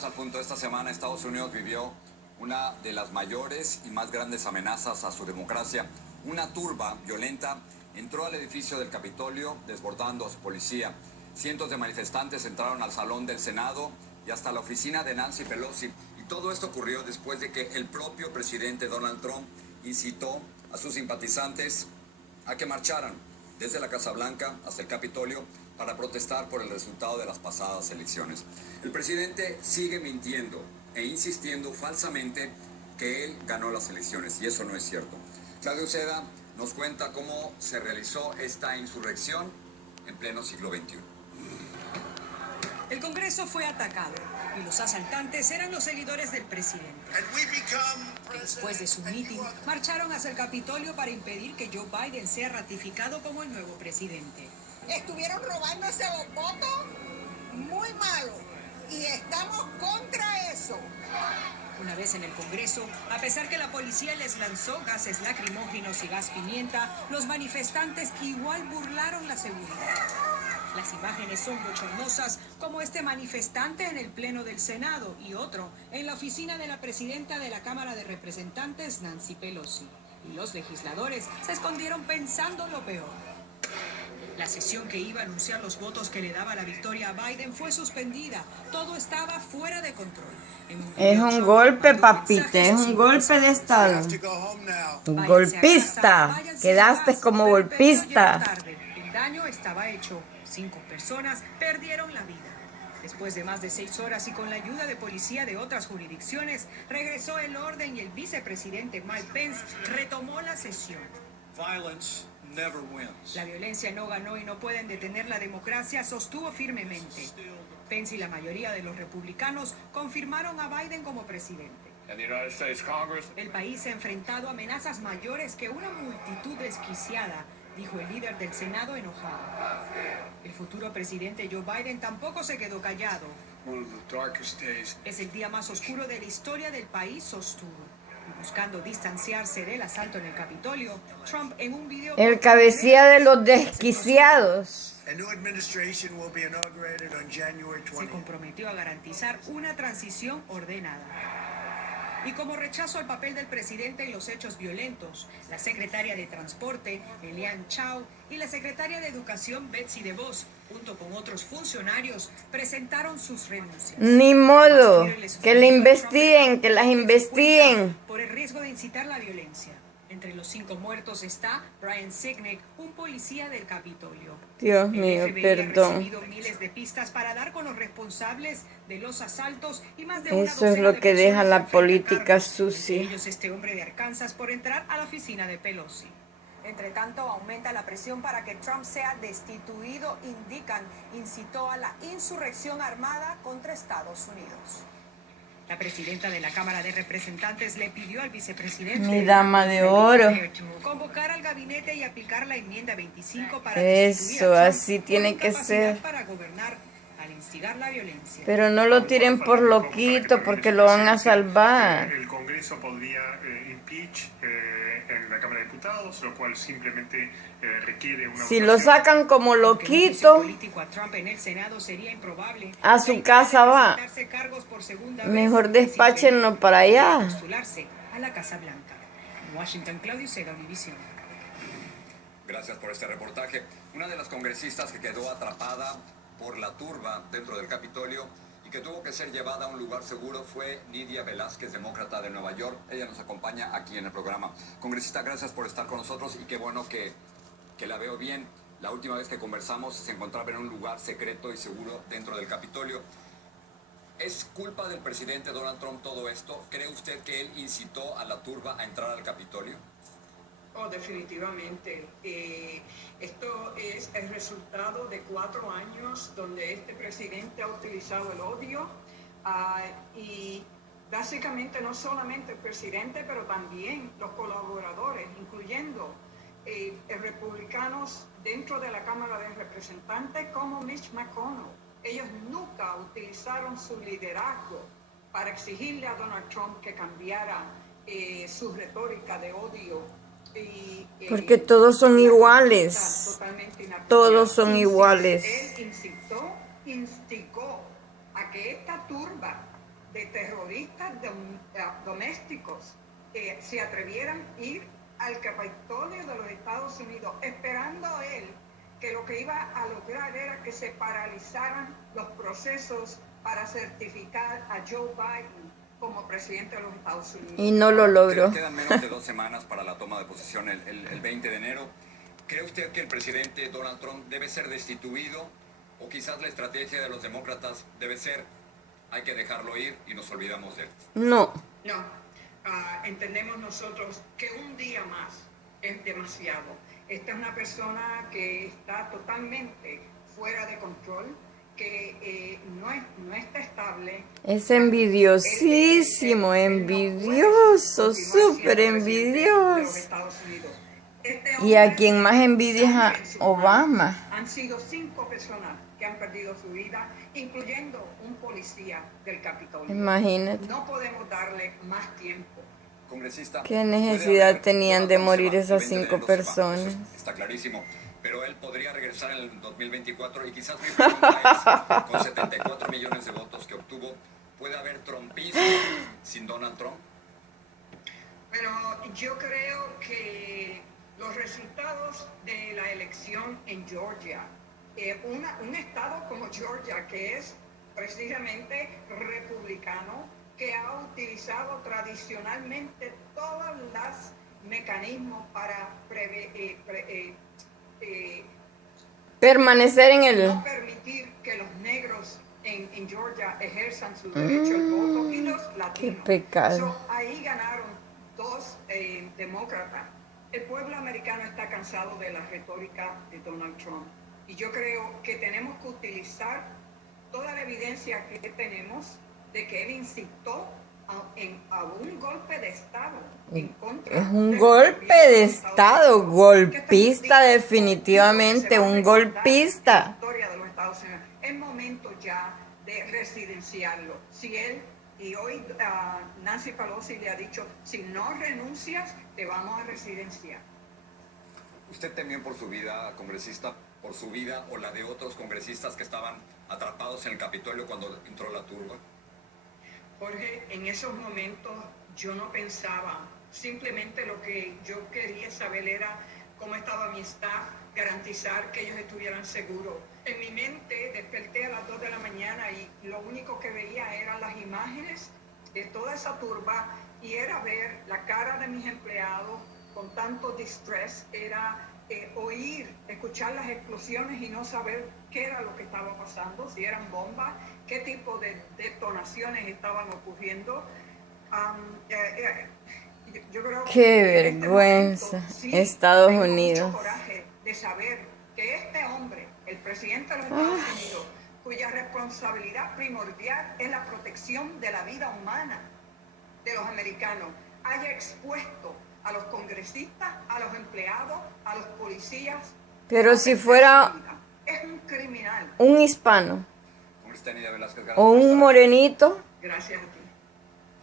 Vamos al punto. Esta semana Estados Unidos vivió una de las mayores y más grandes amenazas a su democracia. Una turba violenta entró al edificio del Capitolio desbordando a su policía. Cientos de manifestantes entraron al salón del Senado y hasta la oficina de Nancy Pelosi. Y todo esto ocurrió después de que el propio presidente Donald Trump incitó a sus simpatizantes a que marcharan desde la Casa Blanca hasta el Capitolio para protestar por el resultado de las pasadas elecciones. El presidente sigue mintiendo e insistiendo falsamente que él ganó las elecciones, y eso no es cierto. Claudio Uceda nos cuenta cómo se realizó esta insurrección en pleno siglo XXI. El Congreso fue atacado y los asaltantes eran los seguidores del presidente. Después de su mitin, marcharon hacia el Capitolio para impedir que Joe Biden sea ratificado como el nuevo presidente. Estuvieron robándose los votos, muy malo, y estamos contra eso. Una vez en el Congreso, a pesar que la policía les lanzó gases lacrimógenos y gas pimienta, los manifestantes igual burlaron la seguridad. Las imágenes son bochornosas, como este manifestante en el Pleno del Senado y otro en la oficina de la presidenta de la Cámara de Representantes, Nancy Pelosi. Y los legisladores se escondieron pensando lo peor. La sesión que iba a anunciar los votos que le daba la victoria a Biden fue suspendida. Todo estaba fuera de control. Es un golpe, papita, es un golpe de Estado. Un golpista. Quedaste como golpista. El daño estaba hecho. 5 personas perdieron la vida. Después de más de 6 horas y con la ayuda de policía de otras jurisdicciones, regresó el orden y el vicepresidente Mike Pence retomó la sesión. La violencia no ganó y no pueden detener la democracia, sostuvo firmemente. Pence y la mayoría de los republicanos confirmaron a Biden como presidente. El país ha enfrentado amenazas mayores que una multitud desquiciada, dijo el líder del Senado enojado. El futuro presidente Joe Biden tampoco se quedó callado. Es el día más oscuro de la historia del país, sostuvo. Buscando distanciarse del asalto en el Capitolio, Trump en un video... El cabecilla de los desquiciados. Se comprometió a garantizar una transición ordenada. Y como rechazo al papel del presidente en los hechos violentos, la secretaria de Transporte, Eliane Chao, y la secretaria de Educación, Betsy DeVos, junto con otros funcionarios, presentaron sus renuncias. Ni modo, que le investiguen, que las investiguen. Por el riesgo de incitar la violencia. Entre los 5 muertos está Brian Sicknick, un policía del Capitolio. Dios mío, perdón. Ha recibido miles de pistas para dar con los responsables de los asaltos y más de una Eso es lo que deja la política sucia. Ellos este hombre de Arkansas por entrar a la oficina de Pelosi. Entre tanto, aumenta la presión para que Trump sea destituido, indican, incitó a la insurrección armada contra Estados Unidos. La presidenta de la Cámara de Representantes le pidió al vicepresidente... Mi dama de oro. ...convocar al gabinete y aplicar la enmienda 25 para... Eso, así tiene que ser. ...para gobernar al instigar la violencia. Pero no lo tiren por loquito, porque lo van a salvar. El Congreso podría impeach en la Cámara de Diputados, lo cual simplemente requiere una... Si lo sacan como loquito, a su casa va. Mejor despáchenlo para allá. A la Casa Blanca. En Washington, Claudio Uceda, Univisión. Gracias por este reportaje. Una de las congresistas que quedó atrapada por la turba dentro del Capitolio y que tuvo que ser llevada a un lugar seguro fue Nydia Velázquez, demócrata de Nueva York. Ella nos acompaña aquí en el programa. Congresista, gracias por estar con nosotros y qué bueno que la veo bien. La última vez que conversamos se encontraba en un lugar secreto y seguro dentro del Capitolio. ¿Es culpa del presidente Donald Trump todo esto? ¿Cree usted que él incitó a la turba a entrar al Capitolio? Oh, definitivamente. Esto es el resultado de 4 años donde este presidente ha utilizado el odio y básicamente no solamente el presidente, pero también los colaboradores, incluyendo republicanos dentro de la Cámara de Representantes como Mitch McConnell. Ellos nunca utilizaron su liderazgo para exigirle a Donald Trump que cambiara su retórica de odio. Porque todos son iguales. Todos son iguales. Él instigó a que esta turba de terroristas domésticos se atrevieran a ir al Capitolio de los Estados Unidos, esperando él que lo que iba a lograr era que se paralizaran los procesos para certificar a Joe Biden como presidente de los Estados Unidos. Y no lo logró. Quedan menos de 2 semanas para la toma de posesión el 20 de enero. ¿Cree usted que el presidente Donald Trump debe ser destituido? ¿O quizás la estrategia de los demócratas debe ser, hay que dejarlo ir y nos olvidamos de él? No. No. Entendemos nosotros que un día más es demasiado. Esta es una persona que está totalmente fuera de control, que no está estable. Es envidiosísimo, envidioso, súper envidioso. Y a quien más envidia es a Obama. Han sido 5 personas que han perdido su vida, incluyendo un policía del Capitolio. Imagínate. No podemos darle más tiempo. Congresista, ¿Qué necesidad tenían de morir esas 5 personas? Está clarísimo, pero él podría regresar en el 2024 y quizás mi pregunta es, con 74 millones de votos que obtuvo, ¿puede haber trumpismo sin Donald Trump? Bueno, yo creo que los resultados de la elección en Georgia, un estado como Georgia, que es precisamente republicano, que ha utilizado tradicionalmente todos los mecanismos para permanecer en el... no permitir que los negros en Georgia ejerzan su derecho al voto y los latinos. Qué pecado. Ahí ganaron 2 demócratas. El pueblo americano está cansado de la retórica de Donald Trump. Y yo creo que tenemos que utilizar toda la evidencia que tenemos de que él incitó a un golpe de Estado en contra. Es un golpe de Estado, golpista, definitivamente, un golpista. Es momento ya de residenciarlo. Si él, y hoy Nancy Pelosi le ha dicho, si no renuncias, te vamos a residenciar. ¿Usted también por su vida, congresista, por su vida o la de otros congresistas que estaban atrapados en el Capitolio cuando entró la turba? Jorge, en esos momentos yo no pensaba, simplemente lo que yo quería saber era cómo estaba mi staff, garantizar que ellos estuvieran seguros. En mi mente desperté a las 2 de la mañana y lo único que veía eran las imágenes de toda esa turba y era ver la cara de mis empleados con tanto distress, era oír, escuchar las explosiones y no saber qué era lo que estaba pasando, si eran bombas, qué tipo de detonaciones estaban ocurriendo. Yo creo qué vergüenza, momento, Estados tengo Unidos. mucho coraje de saber que este hombre, el presidente de los Estados Unidos, cuya responsabilidad primordial es la protección de la vida humana de los americanos, haya expuesto a los congresistas, a los empleados, a los policías. Pero si fuera es un criminal. un hispano Velázquez, o un morenito, Gracias a ti.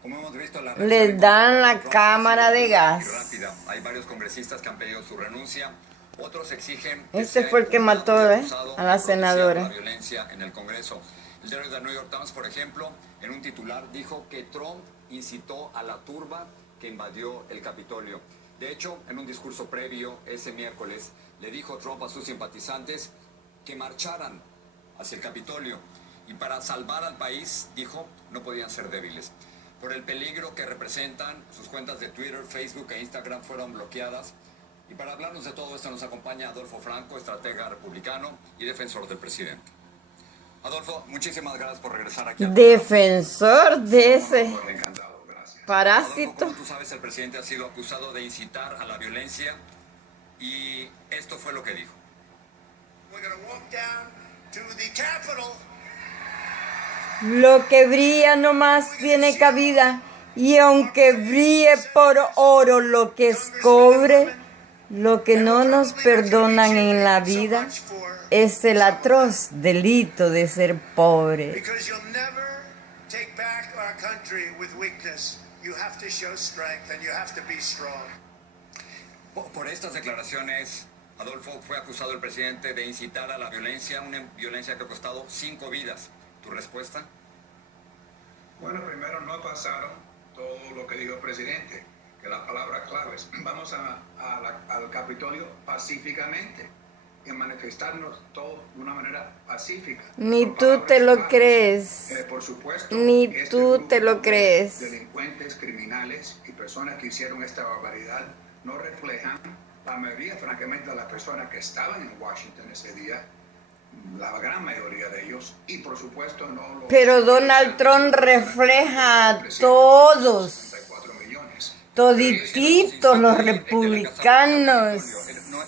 Como hemos visto, la les dan la cámara de gas. rápida. Hay varios congresistas que han pedido su renuncia. Otros exigen Este fue el que mató, a la senadora. La violencia en el Congreso. El diario The New York Times, por ejemplo, en un titular dijo que Trump incitó a la turba que invadió el Capitolio. De hecho, en un discurso previo ese miércoles, le dijo Trump a sus simpatizantes que marcharan hacia el Capitolio. Y para salvar al país, dijo, no podían ser débiles. Por el peligro que representan, sus cuentas de Twitter, Facebook e Instagram fueron bloqueadas. Y para hablarnos de todo esto nos acompaña Adolfo Franco, estratega republicano y defensor del presidente. Adolfo, muchísimas gracias por regresar aquí. Defensor de ese Encantado, gracias. parásito. Adolfo, como tú sabes, el presidente ha sido acusado de incitar a la violencia y esto fue lo que dijo. We're going to walk down to the Capitol. Lo que brilla no más tiene cabida, y aunque brille por oro lo que es cobre, lo que no nos perdonan en la vida es el atroz delito de ser pobre. Because you'll never take back our country with weakness. You have to show strength and you have to be strong. Por estas declaraciones, Adolfo, fue acusado el presidente de incitar a la violencia, una violencia que ha costado 5 vidas. ¿Tu respuesta? Bueno, primero no pasaron todo lo que dijo el presidente, que las palabras claves. Vamos al Capitolio pacíficamente y a manifestarnos todos de una manera pacífica. Ni tú te lo crees. Por supuesto, Ni tú te lo crees. Delincuentes, criminales y personas que hicieron esta barbaridad no reflejan la mayoría, francamente, de las personas que estaban en Washington ese día, la gran mayoría de ellos, y por supuesto no los... Pero Donald Trump refleja a todos, todititos los republicanos.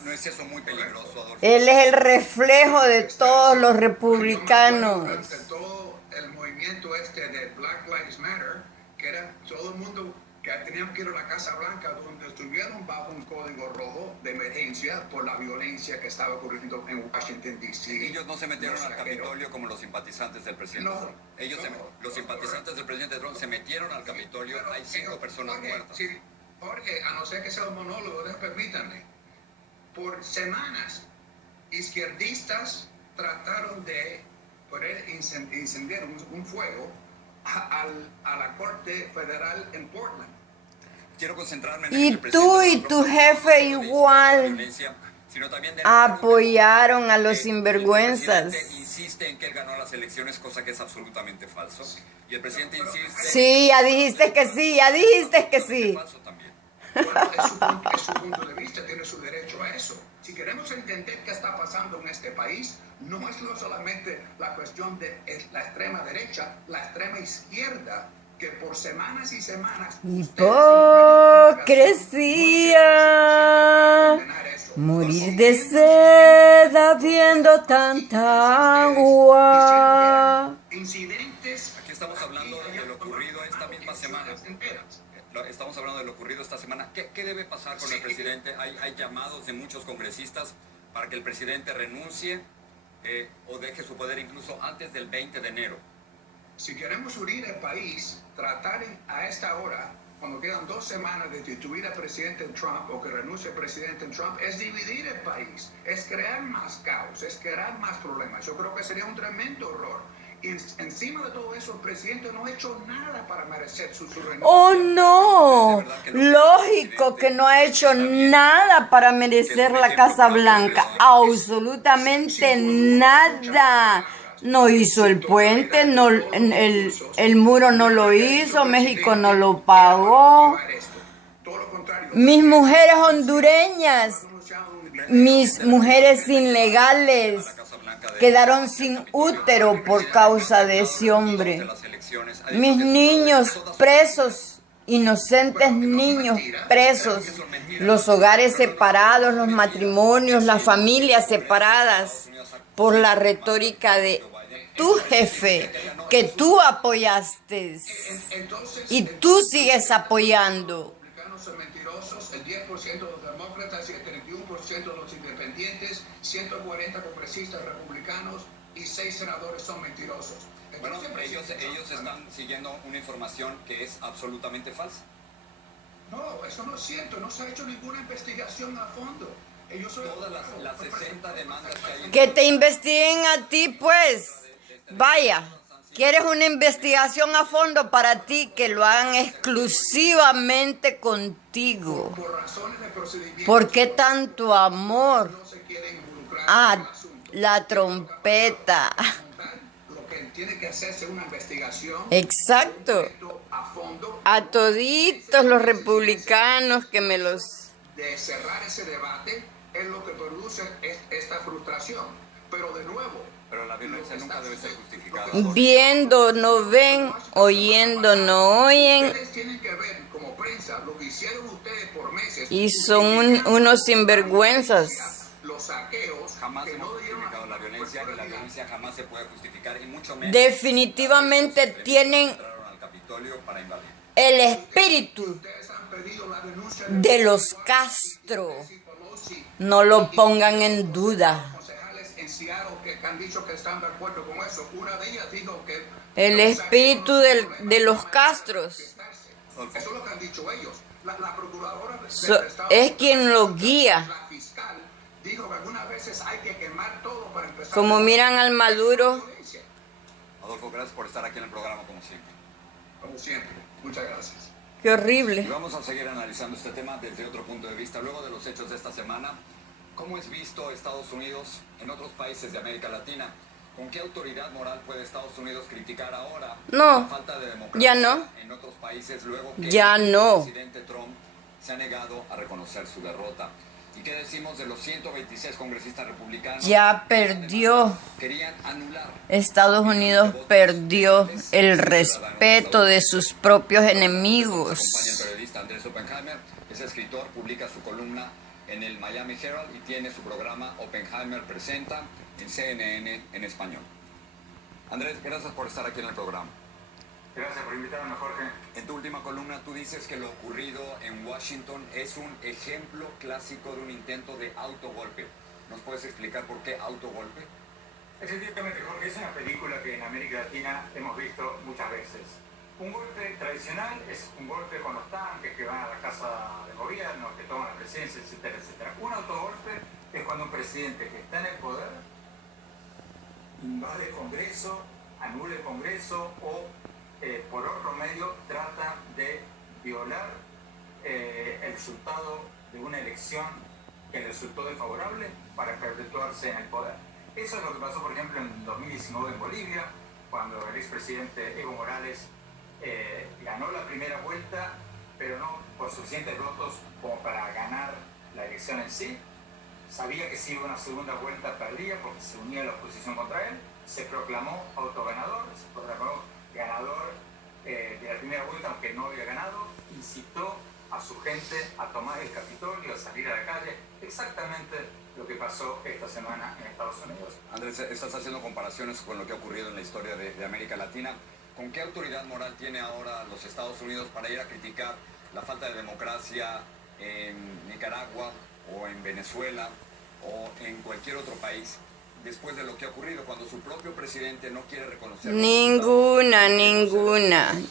¿No es eso muy peligroso, Adolfo? Él es el reflejo de todos los republicanos. Durante todo el movimiento de Black Lives Matter, que era todo el mundo que tenían que ir a la Casa Blanca, donde estuvieron bajo un código rojo de emergencia por la violencia que estaba ocurriendo en Washington, D.C. Ellos no se metieron al Capitolio como los simpatizantes del presidente Trump. Los simpatizantes del presidente Trump se metieron al Capitolio. Hay 5 personas muertas. Sí, Jorge, a no ser que sea un monólogo, permítanme. Por semanas, izquierdistas trataron de poner incendiar un fuego a la Corte Federal en Portland. Quiero concentrarme en Y tú y tu jefe igual apoyaron a los sinvergüenzas. El presidente insiste en que él ganó las elecciones, cosa que es absolutamente falso. Y el presidente insiste... Sí, ya dijiste que sí, ya dijiste que sí. Falso también. Bueno, es su punto de vista, tiene su derecho a eso. Si queremos entender qué está pasando en este país, no es solamente la cuestión de la extrema derecha, la extrema izquierda, que por semanas y semanas... Hipocresía, morir de sed habiendo tanta agua. Incidentes... Aquí estamos hablando de lo ocurrido esta misma semana. Estamos hablando de lo ocurrido esta semana. ¿Qué debe pasar con el presidente? Hay llamados de muchos congresistas para que el presidente renuncie o deje su poder incluso antes del 20 de enero. Si queremos unir el país, tratar a esta hora, cuando quedan 2 semanas de destituir al presidente Trump o que renuncie el presidente Trump, es dividir el país, es crear más caos, es crear más problemas. Yo creo que sería un tremendo error. Y encima de todo eso, el presidente no ha hecho nada para merecer su renuncia. ¡Oh, no! Lógico que no ha hecho nada para merecer la Casa Blanca. Absolutamente nada. No hizo el puente, no, el muro no lo hizo, México no lo pagó. Mis mujeres hondureñas, mis mujeres ilegales quedaron sin útero por causa de ese hombre. Mis niños presos, inocentes niños presos, los hogares separados, los matrimonios, las familias separadas por la retórica de tu jefe que tú apoyaste y tú sigues apoyando. Son mentirosos, el 10% de los demócratas y el 31% de los independientes, 140 congresistas republicanos y 6 senadores son mentirosos. Bueno, ellos están siguiendo una información que es absolutamente falsa. No, eso no es cierto, no se ha hecho ninguna investigación a fondo. Todas las 60 demandas que hay... Que te investiguen a ti, pues. Vaya, ¿quieres una investigación a fondo para ti? Que lo hagan exclusivamente contigo. ¿Por qué tanto amor? Ah, la trompeta. Tiene que hacerse una investigación. Exacto. A toditos los republicanos que me los... De cerrar ese debate es lo que produce esta frustración. Pero de nuevo... Pero la violencia nunca debe ser justificada. Viendo no ven, oyendo no oyen. Ustedes tienen que ver como prensa lo que hicieron ustedes por meses. Y son unos sinvergüenzas. Los saqueos jamás hemos justificado la violencia y la violencia jamás se puede justificar y mucho menos. Definitivamente tienen el espíritu de los Castro. No lo pongan en duda. El espíritu de los Castros. Eso es lo que han dicho ellos. La procuradora es quien lo guía. La fiscal dijo que algunas veces hay que quemar todo para empezar. Como miran al Maduro. Adolfo, gracias por estar aquí en el programa como siempre. como siempre. Muchas gracias. Qué horrible. Y vamos a seguir analizando este tema desde otro punto de vista. Luego de los hechos de esta semana, ¿cómo es visto Estados Unidos en otros países de América Latina? ¿Con qué autoridad moral puede Estados Unidos criticar ahora No, la falta de democracia ya no. en otros países luego que Ya no. el presidente Trump se ha negado a reconocer su derrota? ¿Y qué decimos de los 126 congresistas republicanos? Ya perdió. Querían anular. Estados Unidos perdió el respeto de sus propios Acompaña el enemigos. periodista Andrés Oppenheimer, es escritor, publica su columna en el Miami Herald y tiene su programa Oppenheimer Presenta en CNN en español. Andrés, gracias por estar aquí en el programa. Gracias por invitarme, Jorge. En tu última columna tú dices que lo ocurrido en Washington es un ejemplo clásico de un intento de autogolpe. ¿Nos puedes explicar por qué autogolpe? Efectivamente, Jorge, es una película que en América Latina hemos visto muchas veces. Un golpe tradicional es un golpe con los tanques que van a la casa de gobierno, que toman la presidencia, etcétera, etcétera. Un autogolpe es cuando un presidente que está en el poder invade el Congreso, anula el Congreso o por otro medio trata de violar el resultado de una elección que le resultó desfavorable para perpetuarse en el poder. Eso es lo que pasó, por ejemplo, en 2019 en Bolivia, cuando el expresidente Evo Morales ganó la primera vuelta, pero no por suficientes votos como para ganar la elección en sí. Sabía que si iba a una segunda vuelta perdía porque se unía a la oposición contra él, se proclamó autoganador, se proclamó ganador de la primera vuelta, aunque no había ganado, incitó a su gente a tomar el Capitolio, a salir a la calle, exactamente lo que pasó esta semana en Estados Unidos. Andrés, estás haciendo comparaciones con lo que ha ocurrido en la historia de América Latina. ¿Con qué autoridad moral tiene ahora los Estados Unidos para ir a criticar la falta de democracia en Nicaragua o en Venezuela o en cualquier otro país después de lo que ha ocurrido cuando su propio presidente no quiere reconocer? Ninguna.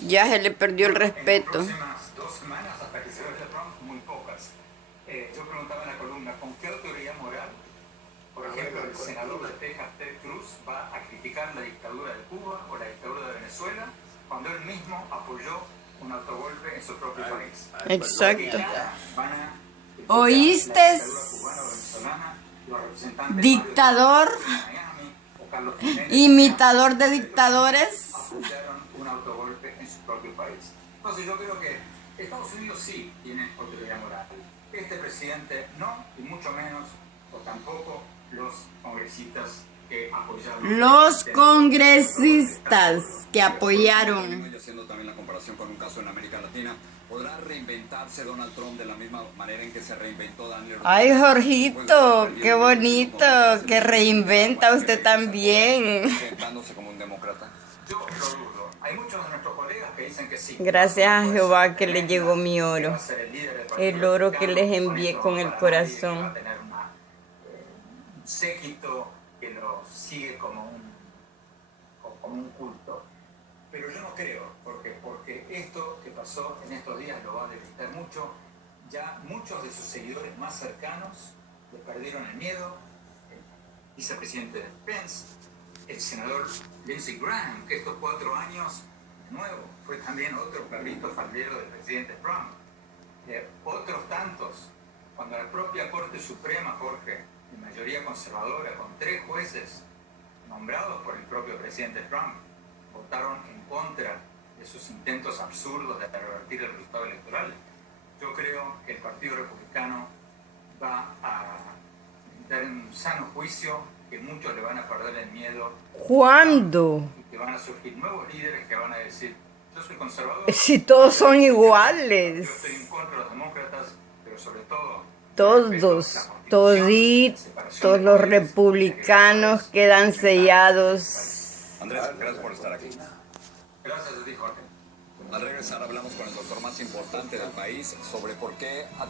Ya se le perdió el respeto. En las próximas 2 semanas, hasta que se vaya Trump, muy pocas. Yo preguntaba en la columna, ¿con qué autoridad moral, por ejemplo, el senador de Texas, Ted Cruz, va a criticar la dictadura de Cuba o la dictadura de Venezuela cuando él mismo apoyó un autogolpe en su propio país? Exacto. Van a ¿Oíste? la dictadura cubana o venezolana, los representantes Dictador, de Miami o Carlos Jiménez, imitador de dictadores. apoyaron un autogolpe en su propio país. Entonces yo creo que Estados Unidos sí tiene autoridad moral. Este presidente no, y mucho menos, o tampoco, los congresistas que apoyaron. Los congresistas que apoyaron. Y haciendo también la comparación con un caso en América Latina, ¿podrá reinventarse Donald Trump de la misma manera en que se reinventó Daniel Ortega? Ay, Jorgito, qué bonito, que reinventa usted también. Presentándose como un demócrata. Yo lo dudo. Hay muchos de nuestros colegas que dicen que sí. Gracias a Jehová que le llegó mi oro. Va a ser el líder del Partido El oro que Republicano, les con envié esto con el para corazón. nadie, va a tener un séquito que lo sigue como un culto. Pero yo no creo, porque esto que pasó en estos días lo va a debilitar mucho. Ya muchos de sus seguidores más cercanos le perdieron el miedo. El vicepresidente Pence, el senador Lindsey Graham, que estos 4 años, de nuevo, fue también otro perrito faldero del presidente Trump. Otros tantos, cuando la propia Corte Suprema, Jorge, de mayoría conservadora, con 3 jueces nombrados por el propio presidente Trump, votaron en contra de sus intentos absurdos de revertir el resultado electoral. Yo creo que el Partido Republicano va a dar un sano juicio, que muchos le van a perder el miedo. ¿Cuándo? Y que van a surgir nuevos líderes que van a decir, yo soy conservador. Si todos son Yo iguales. estoy en contra de los demócratas, pero sobre todo Todos, toditos los republicanos quedan sellados. Andrés, gracias por estar aquí. Gracias a ti, Jorge. Al regresar hablamos con el doctor más importante del país sobre por qué ha